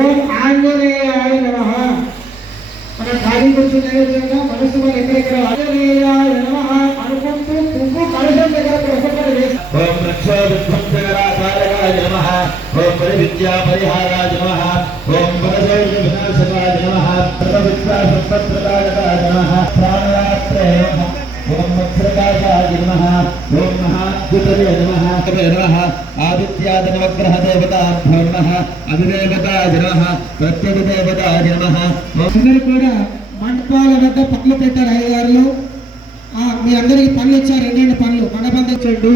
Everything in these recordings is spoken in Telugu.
ఓం ఆంజనేయాయ నమః. మన ఖాళీ కూర్చునే విధంగా మనసు మన ఎక్కడెక్కడ ఆంజనేయాయ నమః అనుకుంటూ పువ్వు కలశం దగ్గర ఒక్కొక్కటి వేసి ఓం రక్షోవిధ్వంసకరాచార్యాయ నమః. ఓం పరివిద్యా పరిహారాయ నమః. ఓం పరశౌర్య వినాశకాయ నమః. సర్వవిద్యా సంపత్ప్రదాయకాయ నమః. ప్రాణయాత్రే నమః. ఓం వజ్రకాయ నమః. ఓం మహాద్యుతయ నమః. నమః ఆదిత్యాద నవగ్రహ దేవతాభ్యో నమః. అధిదేవతాయ నమః. ప్రత్యధిదేవతాయ నమః. అందరూ కూడా మండపాల వద్ద పనులు పెట్టారు అయ్యగారులు. మీ అందరికి పనులు ఇచ్చారు, 2 పనులు మండపం తెచ్చండి.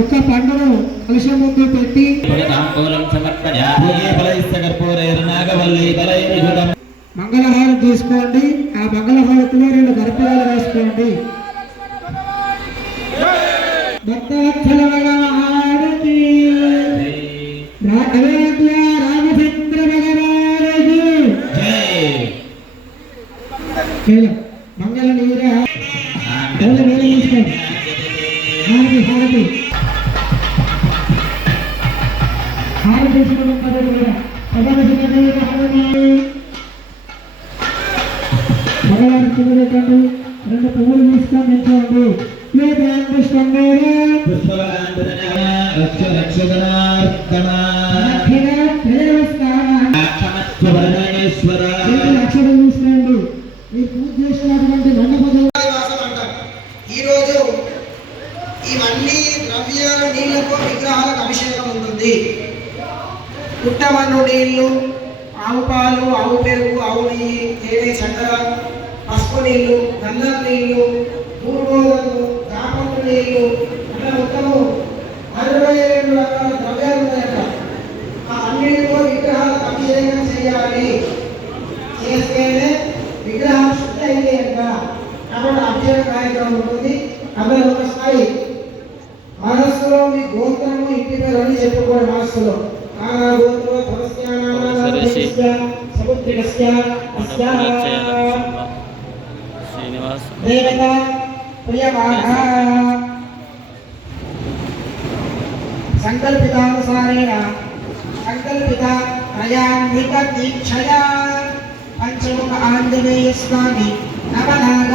ఒక్క పండును కలుషం ముందు పెట్టి మంగళహారం తీసుకోండి. ఆ మంగళహారతిలో 2 గర్భాలు వేసుకోండి. భక్తాక్షరమహారతి రామచంద్ర భగవానకి మంగళ నీర తీసుకోండి. హారతి హారతి హారతి తీసుకోవడం పదవి కూడా భగవాన్ చూడకండి. 2 పువ్వులు తీసుకొని నిల్చోండి. ఈరోజు ఇవన్నీ ద్రవ్యాల నీళ్లతో విగ్రహాలకు అభిషేకం ఉంటుంది. పుట్టమన్ను నీళ్లు, ఆవు పాలు, ఆవు పెరుగు, ఆవు నెయ్యి, తేనె, చక్కెర, పసుపు నీళ్లు, గంధం నీళ్లు, పూర్వోదలు, దాపము నీళ్లు, అట్లా మొత్తము 62 రకాల ద్రవ్యాలు ఉన్నాయట. ఆ అన్నిటితో విగ్రహాలకు అభిషేకం చేయాలి. చేస్తేనే విగ్రహం శుద్ధి అయింది అంట. కాబట్టి అభిషేక కార్యక్రమం ఉంటుంది. అందులో ఒకసారి మనస్సులో మీ గోత్రము, ఇంటి పేరు అని చెప్పుకోండి. మనస్సులో సంకల్పితానుసారేణ సంకల్పిత త్రయాన్విత దీక్షయా పంచముఖ ఆంజనేయ స్వామి నవనాగ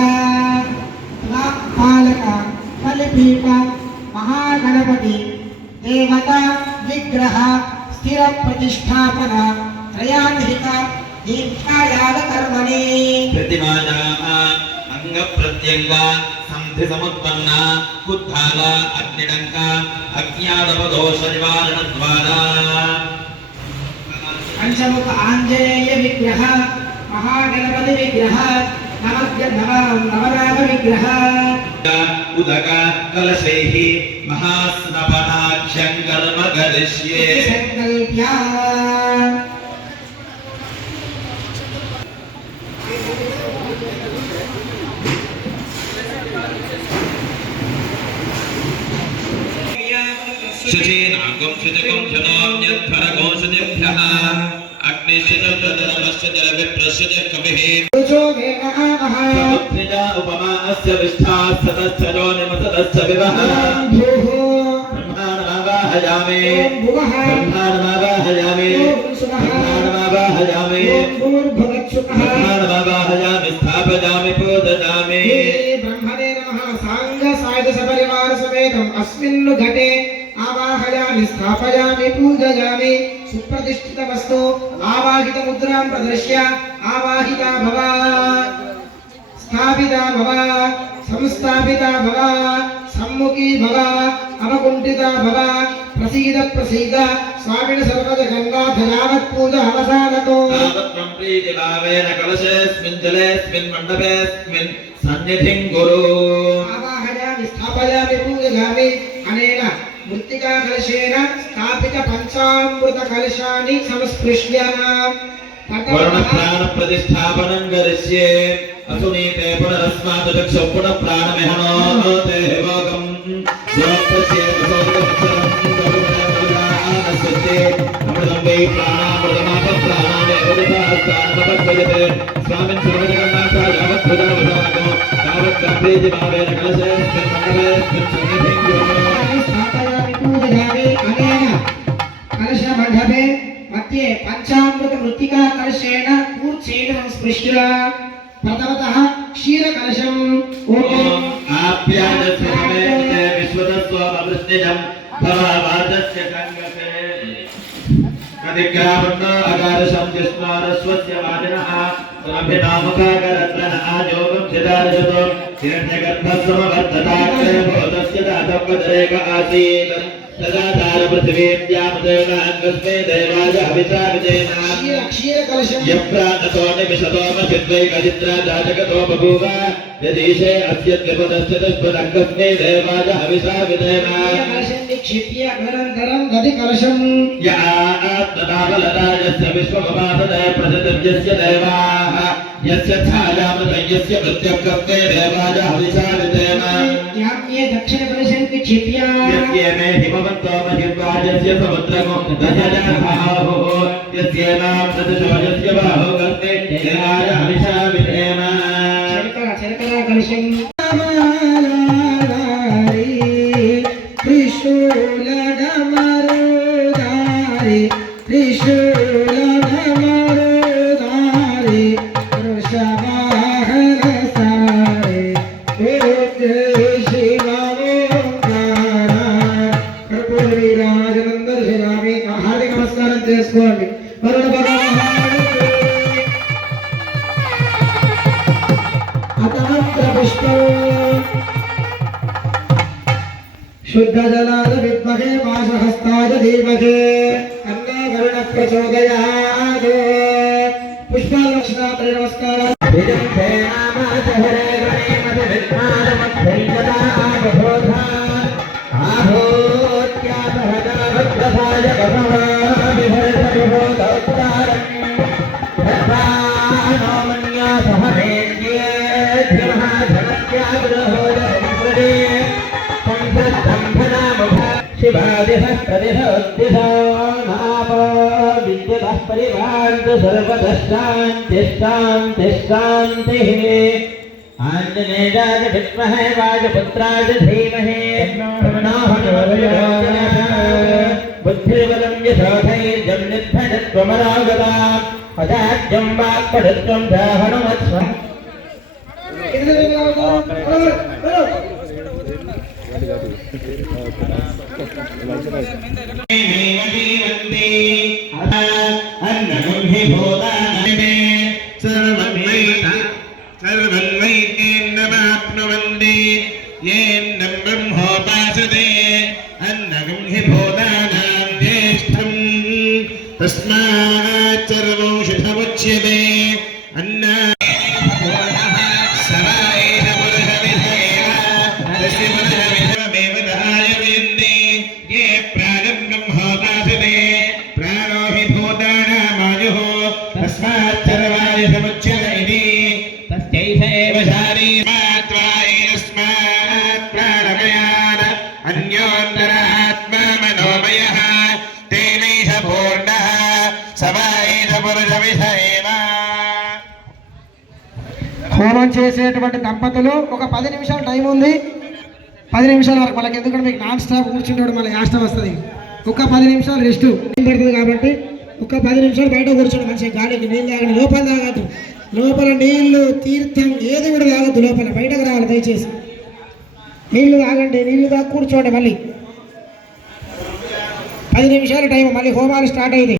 పాలక కలిపీఠ మహాగణపతి దేవత విగ్రహ స్థిర ప్రతిష్టాపన త్రయాన్విత దీక్షాయాగ కర్మణి ప్రతిమాజా అంగ ప్రత్యంగ సంధి సముత్పన్న ఉద్ధాల అగ్నిడంక అజ్ఞానవ దోష నివారణ ద్వారా పంచముఖ ఆంజనేయ విగ్రహ మహాగణపతి విగ్రహ నవనాగ విగ్రహ ఉదక కలశైః మహాస్నపనాఖ్యం కర్మ కరిష్యే సంకల్ప్య శుచీనాగం శుచకం శనోన్యధ్వరగోషుభ్యః అగ్నిశ్చ విప్రశ్చ కవిః సముద్రజా ఉపమా అస్య విష్ఠా సదస్సజో నిమసదస్స వివః బ్రహ్మాణమావాహయామి బ్రహ్మాణమావాహయామి బ్రహ్మాణమావాహయామి బ్రహ్మాణమావాహయామి స్థాపయామి పూజయామి బ్రహ్మణే నమః సాంగ సాయుధ సపరివార సమేతం అస్మిన్ ఘటే ఆవాహయామి స్థాపయామి పూజయామి సుప్రతిష్ఠిత వస్తు ఆవాహిత ముద్రాం ప్రదర్శ్య ఆవాహిత భవ స్థాపిత భవ సంస్థాపిత భవ సమ్ముఖీ భవ అవకుంఠిత భవ ప్రసీద ప్రసీద స్వామిన సర్వద గంగాధరావత్ పూజ అవసానతో తావత్వం ప్రీతి భావేన కలశేస్మిన్ జలేస్మిన్ మండపేస్మిన్ సన్నిధిం కురు ఆవాహయామి స్థాపయామి పూజయామి అనేన మృత్తికా కలశేన స్థాపిత పంచామృత కలశాని సంస్పృశ్య వరుణ ప్రాణ ప్రతిష్టాపనం కరిష్యే అసునీతే పునరస్మాత్ చక్షు పునః ప్రాణమిహనో తే భోగం స్వప్రస్యే సోదరక్షరం కరుణానస్యతే అమృతం వై ప్రాణామృతమాప ప్రాణానే ఉదితాస్థానమపద్వయతే స్వామిన్ సర్వజగన్నాథ యావత్ భుజావసానకో యావత్ गंभीर भावेन कलशे मंडले सन्निधिं स्थापयामि पूजयामि अनेन कलशमण्डपे मध्ये पंचामृत मृत्तिका कलशेन कूर्चेन स्पृष्ट्वा प्रथमतः क्षीरकलशम् ओम आप्यायस्य समेते विश्वतस्वमवृष्टिजं भवावादस्य संगते अधिग्रामन्नो अकारशं जिष्णारस्वस्य वाजिनः समभिनामकाकरत्नः आजोगं चिदारजतो हिरण्यगर्भस्वमवर्तताग्रे भूतस्य दातवदरेक आसीत् तदा पृथिवीद्यामदेवाङ्गस्मे देवाय हविषा विजयना क्षीरकलशम् यप्राणतो निमिषतोमचिद्वैकचित्रा जातकतो बभूव यदीशे अस्य त्रिपदस्य दशपदङ्गस्मे देवाय हविषा विजयना कलशं निक्षिप्य निरन्तरं दधि कलशम् या आत्मनावलदायस्य विश्वमपासदे प्रजतव्यस्य देवाः यस्य छायामृतयस्य प्रत्यक्षस्मे देवाय हविषा विजयना याम्ये दक्षिणकलशं निक्षिप्य यस्येमे हिमवन्तो महिर्वाजस्य समुद्रमो दशजनभाहो यस्येनां तदशोजस्य बाहो कर्ते देवाय हविषा विधेमा चरकरा कलशं मालाधारी त्रिशूलडमरुधारी त्रिशूलडमरुधारी वृषवाहन सारे हार्दिक नमस्कार చేసుకోండి వరుణ భగవానుడికి अतमत्र पुष्पं शुद्ध जलाद विद्महे मासहस्ताय धीमहि अन्नो वरुण प्रचोदयात् पुष्पालक्ष्णात्रे नमस्कारः विजन्ते नाम सहरे गणे मद विद्मानमद्धैकता आबोधा आभूत्या सहदा भद्रसाय भगवा विभर्त विभोदोत्तारम् भद्रानो मन्या सहरेन्द्ये धिमः धनत्याग्रहोदरे शिवादिहस्तदिहोद्दिशो नापो विद्युतः परिभान्तु सर्वतः शान्तिः आञ्जनेयाय विद्महे वायुपुत्राय धीमहि बुद्धिर्बलं यशोधैर्यं निर्भयत्वमरागता अजाड्यं वाक्पटुत्वं दाहनमत्स्वम् अन्नगुंहि भूतानमे सर्वन्वैतेन्नमाप्नुवन्ति येन्नं ब्रह्मोपासते अन्नगुंहि भूतानां ज्येष्ठं तस्मात् सर्वौषधमुच्यते अन्ना హోమం చేసేటువంటి దంపతులు ఒక 10 నిమిషాలు టైం ఉంది. 10 నిమిషాల వరకు వాళ్ళకి, ఎందుకంటే మీకు నాన్ స్టాప్ కూర్చుంటాడు, మళ్ళీ యాస్టం వస్తుంది. ఒక 10 నిమిషాలు రెస్ట్ పడుతుంది కాబట్టి ఒక 10 నిమిషాలు బయట కూర్చోండి. మంచిగా గాలికి నీళ్ళు తాగండి. లోపల తాగద్దు. లోపల నీళ్లు తీర్థం ఏది కూడా తాగద్దు. లోపల బయటకు రావాలి దయచేసి. నీళ్లు తాగండి. నీళ్లు తాగి కూర్చోండి. మళ్ళీ 10 నిమిషాల టైం. మళ్ళీ హోమాలు స్టార్ట్ అయింది.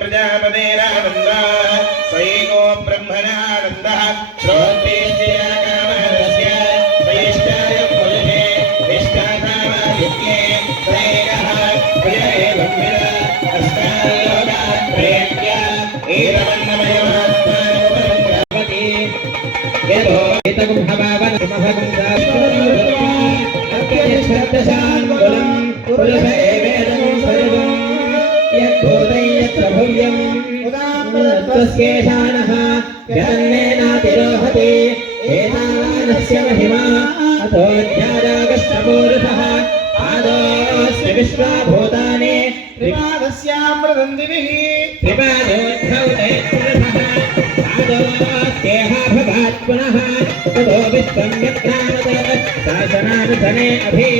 प्रजापतेरानन्दः पुरुष एवेदं सर्वं यद्भूतं यत्र भव्यं तस्येषाणः व्यन्नेनातिरोहति एतावानस्य महिमा अतो ज्ञानागस्त्यपूरुषः पादोऽस्य विश्वाभूतानि त्रिपादस्यामृतन्दिभिः त्रिपादोऽद्धौते पुरुषः पादोऽस्तेह भगात् पुनः ततो विश्वं यत्रानत शासनानुधने अभि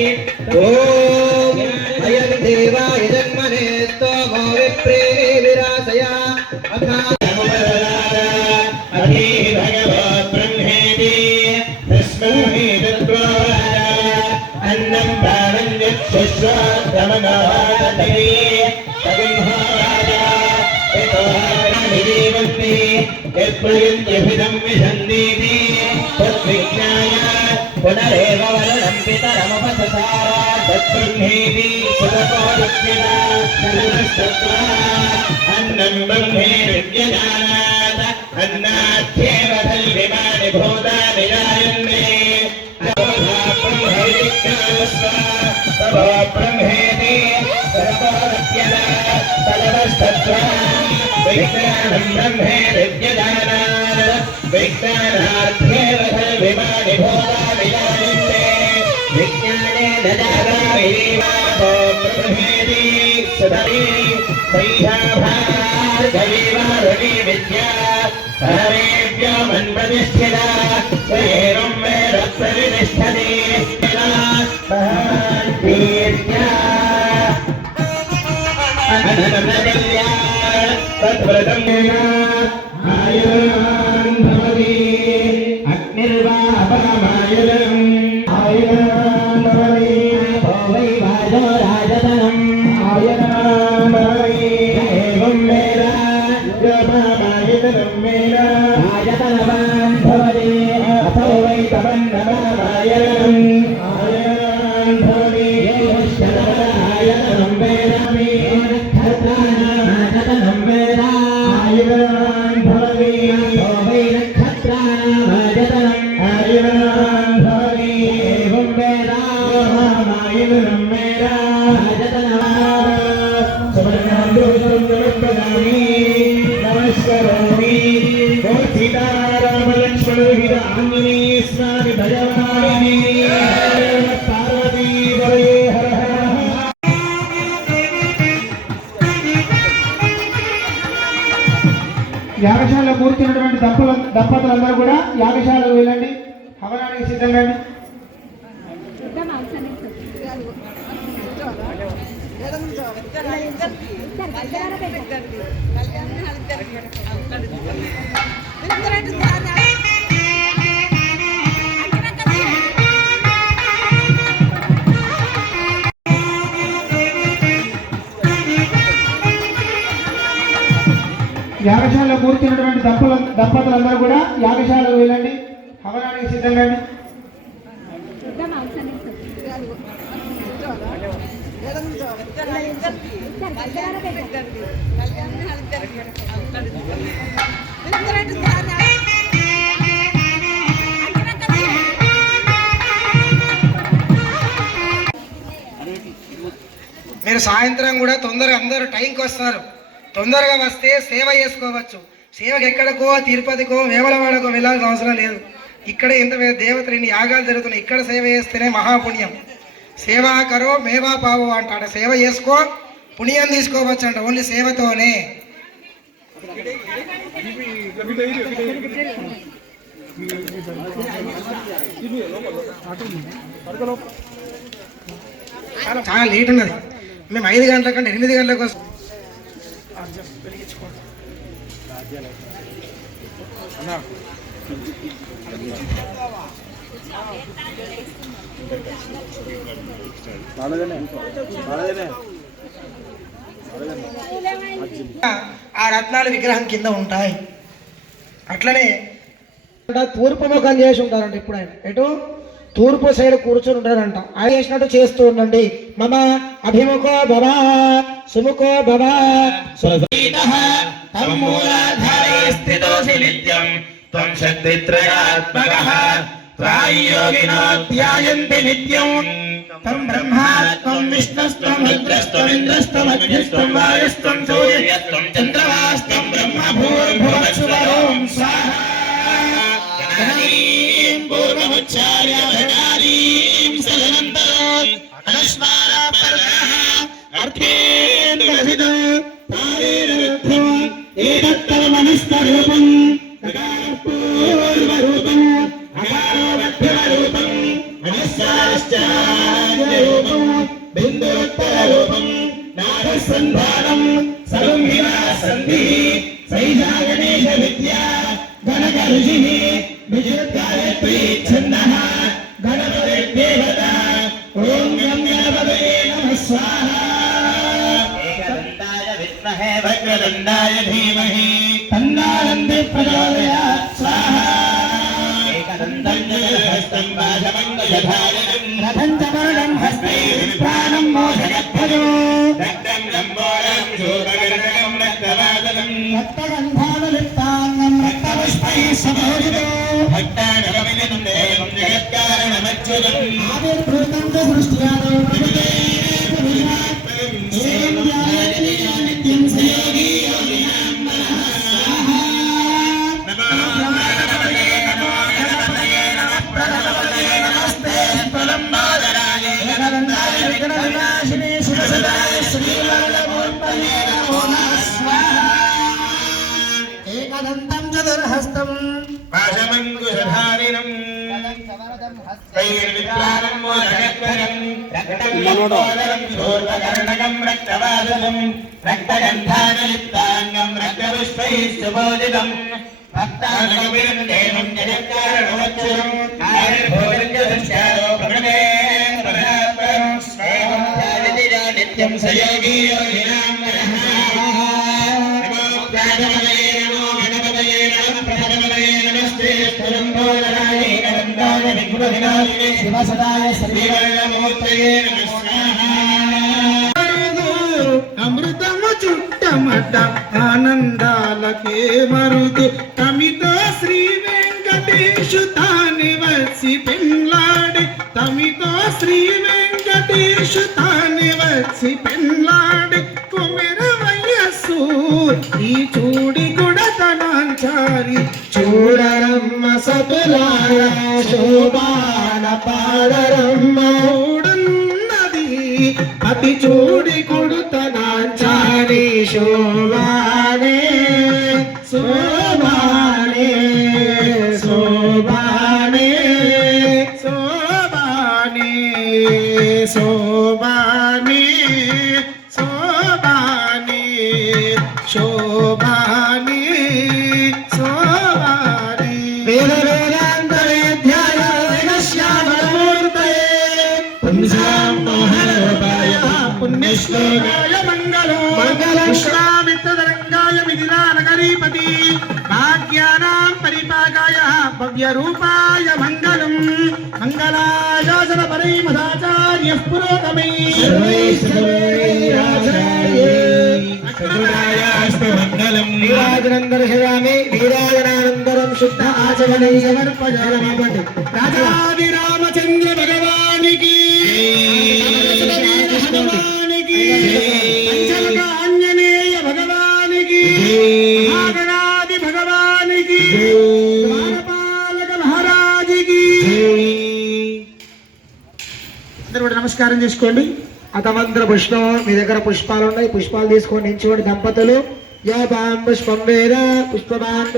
ॐ अयं देवाय जन्मने स्तोमो विप्रे विरासया अभि भगवत् ब्रह्मेति तस्मै तत्त्वा अन्नं प्राणन्यक्षुश्वादमनादि तगुंहाराजा एतोहारामिजीवन्ति यत्प्रयुञ्जभिदं विशन्तीति तद्विज्ञाय पुनरेव वरुणं पितरमुपससार तत्ब्रह्मेति सुतपोरुक्षिता सर्वस्तत्त्वा अन्नं ब्रह्मेरित्यजानात् अन्नाद्येव खल्विमानि भूतानि जायन्ते ब्रह्मेति सर्वोऽप्यदा तदवस्तत्त्वा विज्ञानं ब्रह्मेरित्यजानात् विज्ञानार्थेव खल्विमानि भूतानि जायन्ते विज्ञानेन जागरामिरीवापो ब्रह्मेति सुधरी सैहाभार्गवी वारुणी विद्या हरेभ्यो मन्प्रतिष्ठिता स एवं वेद प्रवितिष्ठति तद्व्रतं आयुरान् भवति अग्निर्वापमायुरम् आयुरान् भवति भो वै वाजो राजतनम् आयुरान् भवति एवं वेद योमायुतनं वेद राजतनवान् भवति अथो वै तपन्नवायुरम् आयुरान् भवति योश्चरणायतनं वेदामि नक्षत्राणामायतनं वेद आयुरान् भवति अथो वै नक्षत्राणामायतनम् आयुरान् भवति एवं वेद योमायुतनं वेद राजतनवान् सुवर्णान्दोषं नमस्करोमि सीतारामलक्ष्मणविहित आञ्जनेय स्वामि भजवानि पार्वती वरे हर हर యాగశాలలో కూర్చున్నటువంటి దంపతులందరూ కూడా యాగశాలకు వెళ్ళండి, హవనానికి సిద్ధంగా యాగశాలలో కూర్చున్నటువంటి దంపతులందరూ కూడా యాగశాలకు వెళ్ళండి, హవనానికి సిద్ధంగా మీరు సాయంత్రం కూడా తొందరగా అందరూ టైంకి వస్తారు. తొందరగా వస్తే సేవ చేసుకోవచ్చు. సేవకి ఎక్కడికో తిరుపతికో వేములవాడకో వెళ్ళాల్సిన అవసరం లేదు. ఇక్కడ ఎంత దేవతలు ఇన్ని యాగాలు జరుగుతున్నాయి, ఇక్కడ సేవ చేస్తేనే మహాపుణ్యం. సేవా కరో మేవా పావో అంటాడు. సేవ చేసుకో పుణ్యం తీసుకోవచ్చు అంట, ఓన్లీ సేవతోనే. చాలా లేట్ ఉన్నది. మేము 5 గంటల కంటే 8 గంటలకు వస్తాం. ఆ రత్నాలు విగ్రహం కింద ఉంటాయి. అట్లనే తూర్పు ముఖం చేసి ఉంటారంట. ఇప్పుడు ఆయన ఎటు తూర్పు సైడ్ కూర్చొని ఉంటారంట. ఆయన చేసినట్టు చేస్తూ ఉండండి. మమ అభిముఖో భవ సుముఖో భవ స్థితోసి నిత్యం త్వం శక్తిత్రయాత్మకః త్రాయోగినో ధ్యాయంతి నిత్యం తం బ్రహ్మా త్వం విష్ణుస్త్వం రుద్రస్త్వం అగ్నిస్త్వం వాయుస్త్వం సూర్యస్త్వం చంద్రమాస్త్వం బ్రహ్మ భూర్భువస్సువరోం స్వాహా గణానీం పూర్వముచ్చార్య గణానీం సదనంతరో అనుస్మార పరః అర్థేంద్రసిదో తారేరవిద్ధం ఏతత్తమనిస్తరూపం పూర్వరూపం అకారోపరూపం అనస్సాశ్చార్యరూపం బిందుత్తరూపం నాగసంధానం సౌమ్యా సంధి సైజా గణేశ విద్యా గణక ఋషిః విజయగాయత్రీ ఛందః గణపతిర్దేవత ఓం గం గణపతయే నమః స్వాహా ఏకదంతాయ విద్మహే వక్రదండాయ ధీమహి తన్నానందే ప్రచోదయాత్ స్వాహా ఏకదంతం హస్తం పాశమంగళధారణం రథం చ వరుణం హస్తే ప్రాణం మోదయధ్వజో రక్తం లంబోరం శోభగర్ణకం రక్తవాదనం రక్తగంధానలిప్తాంగం రక్తపుష్పైః సమోహితో భక్తానగమినం దేవం జగత్కారణమచ్యుతం ఆవిర్భూతం చ సృష్ట్యాదో నిత్యం సయోగి యోగినాం మనః స్వాహా నమో గణపతయే నమో గణపతయే నమః ప్రజపతయే నమస్తే త్వలంబోదరాయ జగదందాయ విఘ్నవినాశినే శివసదాయ శ్రీవరదమూర్తయే నమో నమః స్వాహా ఏకదంతం చతుర్హస్తం పాశమంకుశధారిణం వైర్విప్రాణం మోదయధ్వజం రక్తం లంబోదరం శూర్పకర్ణకం రక్తవాదనం రక్తగంధానలిప్తాంగం రక్తపుష్పైః సుబోధితం భక్తానగమినం దేవం జగత్కారణమచ్యుతం ఆవిర్భూతం చ సంస్కారో భగవతే పరమాత్మనం స్వాహాదితిరా నిత్యం సయోగి యోగినాం మనః నమో ప్రాణపతయే నమో గణపతయే నమః ప్రజపతయే నమస్తే స్థులంబోదరాయ ఏకదంతాయ విఘ్నవినాశినే శివసదాయ శ్రీవరదమూర్తయే నమః స్వాహా అమృతము చుట్టమట ఆనందాలకే మరుదు తమితో శ్రీ వెంకటేశు తాని వచ్చి పెండ్లాడి తమితో శ్రీ వెంకటేశు తాని వచ్చి పెండ్లాడి కుమెర వయస్సు ఈ చూడి గుడతనాంచారి చూడరమ్మ సతులాయ శోభాన పాడరమ్మ ఊడున్నది అతి చూడి కొడుతనాంచారి శోభానే శోభానే శోభానే శోభానే శోభానే శోభానే శోభానే శోభానే వేద వేదాంత వేద్యాయ శ్యామలమూర్తయే పుంసాం మోహనరూపాయ పుణ్యశ్లోకాయ మంగళం మంగళం శ్రామితరంగాయ మిథిలానగరీపతి భాగ్యానాం పరిపాకాయ భవ్యరూపాయ మంగళం మంగళాశాసన పరమదాచార్యః పురోగమై మంగళం నీరాజనం దర్శయామి నీరాజనానంతరం శుద్ధ ఆచమనం సమర్పయామి రాజాదిరామచంద్ర భగవానికి భగవానికి పంచముఖ ఆంజనేయ భగవానికి నాగనాది భగవానికి ద్వారపాలక మహారాజుకి అందరూ కూడా నమస్కారం చేసుకోండి. అతమంత్ర పుష్పం మీ దగ్గర పుష్పాలు ఉన్నాయి, పుష్పాలు తీసుకొని నించుకోండి దంపతులు. యో పాం పుష్పం వేద పుష్పవాన్